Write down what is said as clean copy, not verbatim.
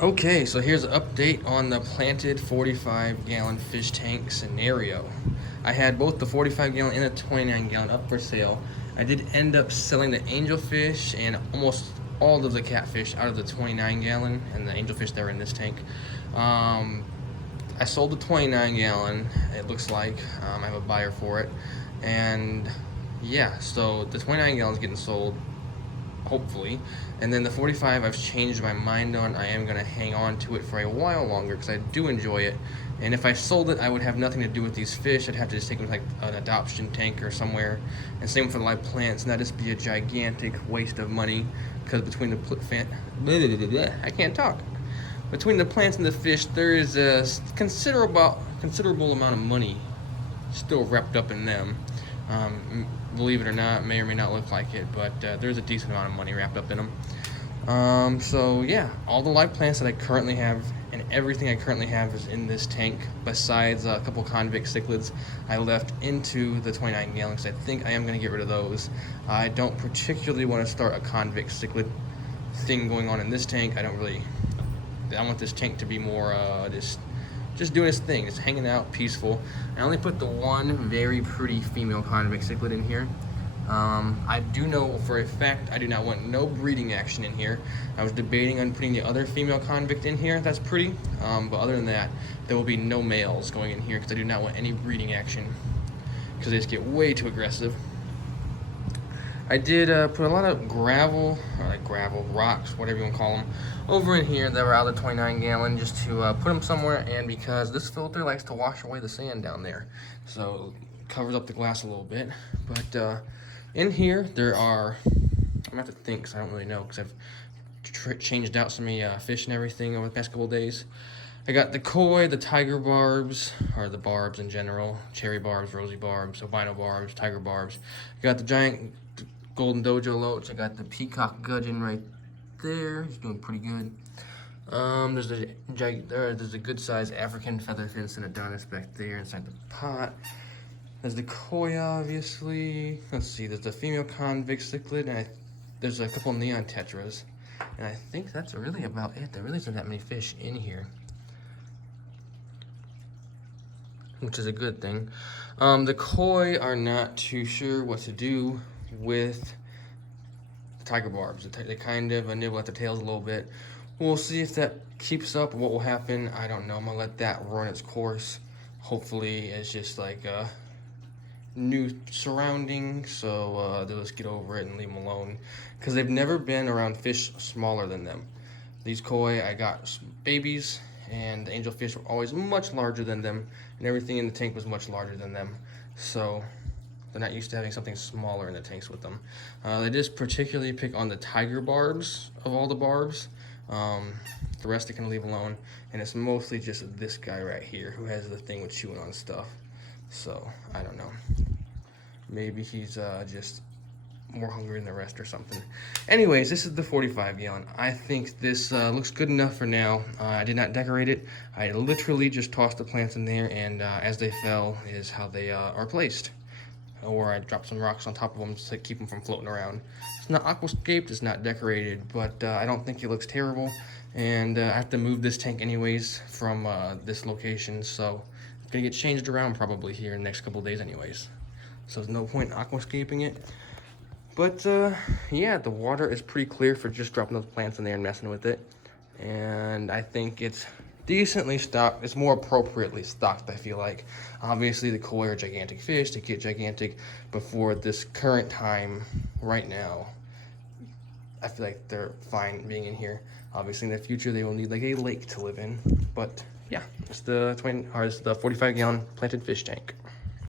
Okay, so here's an update on the planted 45-gallon fish tank scenario. I had both the 45-gallon and the 29-gallon up for sale. I did end up selling the angelfish and almost all of the catfish out of the 29-gallon and the angelfish that were in this tank. I sold the 29-gallon, it looks like. I have a buyer for it. And yeah, so the 29-gallon is getting sold, hopefully. And then the 45 I've changed my mind on. I am going to hang on to it for a while longer because I do enjoy it. And if I sold it, I would have nothing to do with these fish. I'd have to just take them to like an adoption tank or somewhere. And same for the live plants, and that'd just be a gigantic waste of money because between the I can't talk. Between the plants and the fish, there is a considerable amount of money still wrapped up in them. Believe it or not, may or may not look like it, but there's a decent amount of money wrapped up in them. So yeah, all the live plants that I currently have and everything I currently have is in this tank, besides a couple convict cichlids I left into the 29 gallons. I think I am going to get rid of those. I don't particularly want to start a convict cichlid thing going on in this tank. I want this tank to be more just doing its thing, just hanging out, peaceful. I only put the one very pretty female convict cichlid in here. I do know for a fact I do not want no breeding action in here. I was debating on putting the other female convict in here. That's pretty. But other than that, there will be no males going in here because I do not want any breeding action because they just get way too aggressive. I did put a lot of gravel, or like gravel, rocks, whatever you want to call them, over in here that were out of the 29 gallon just to put them somewhere, and because this filter likes to wash away the sand down there. So it covers up the glass a little bit. But in here there are, I'm going to have to think because I don't really know because I've changed out so many fish and everything over the past couple of days. I got the koi, the tiger barbs, or the barbs in general, cherry barbs, rosy barbs, albino barbs, tiger barbs. I got the giant golden dojo loach. I got the peacock gudgeon right there. He's doing pretty good. There's a good sized African featherfin Synodonis back there inside the pot. There's the koi, obviously. Let's see, there's the female convict cichlid, and there's a couple neon tetras. And I think that's really about it. There really isn't that many fish in here, which is a good thing. The koi are not too sure what to do with the tiger barbs. They kind of nibble at their tails a little bit. We'll see if that keeps up, what will happen. I don't know. I'm gonna let that run its course. Hopefully it's just like new surroundings, so they'll just get over it and leave them alone because they've never been around fish smaller than them. These koi, I got babies, and the angelfish were always much larger than them, and everything in the tank was much larger than them. So they're not used to having something smaller in the tanks with them. They just particularly pick on the tiger barbs of all the barbs. The rest they can leave alone, and it's mostly just this guy right here who has the thing with chewing on stuff. So I don't know. Maybe he's just more hungry than the rest or something. Anyways, this is the 45 gallon. I think this looks good enough for now. I did not decorate it. I literally just tossed the plants in there, and as they fell is how they are placed. Or I dropped some rocks on top of them to keep them from floating around. It's not aquascaped, it's not decorated, but I don't think it looks terrible. And I have to move this tank anyways from this location, so it's gonna get changed around probably here in the next couple of days anyways. So there's no point in aquascaping it. But yeah, the water is pretty clear for just dropping those plants in there and messing with it. And I think it's decently stocked. It's more appropriately stocked, I feel like. Obviously the koi are gigantic fish, they get gigantic, but for this current time right now, I feel like they're fine being in here. Obviously in the future they will need like a lake to live in, but yeah, it's the 45 gallon planted fish tank.